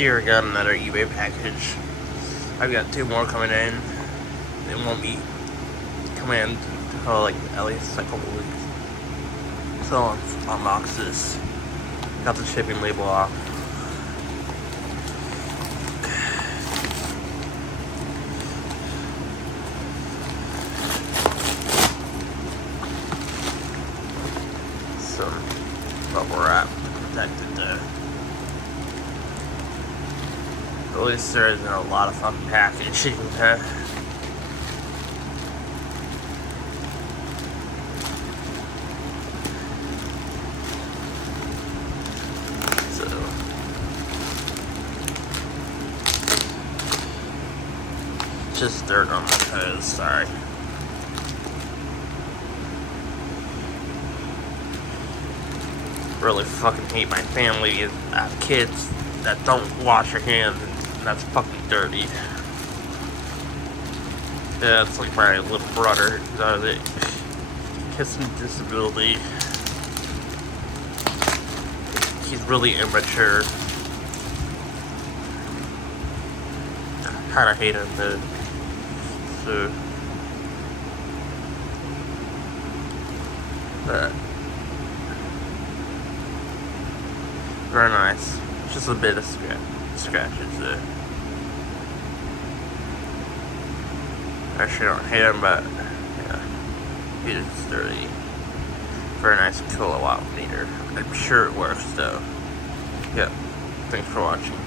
Here I got another eBay package. I've got 2 more coming in. They won't be coming in until like at least a couple weeks. So I'll unbox this. Got the shipping label off. Some bubble wrap protected there. At least there isn't a lot of fucking packaging there. So just dirt on my toes, sorry. Really fucking hate my family. I have kids that don't wash their hands, and that's fucking dirty. Yeah, it's like my little brother. He has some disability. He's really immature. Kinda hate him though. So, but very nice. Just a bit of scratches there. I actually don't hate him, but yeah, he is dirty. Very nice kilowatt meter. I'm sure it works though. Yeah, thanks for watching.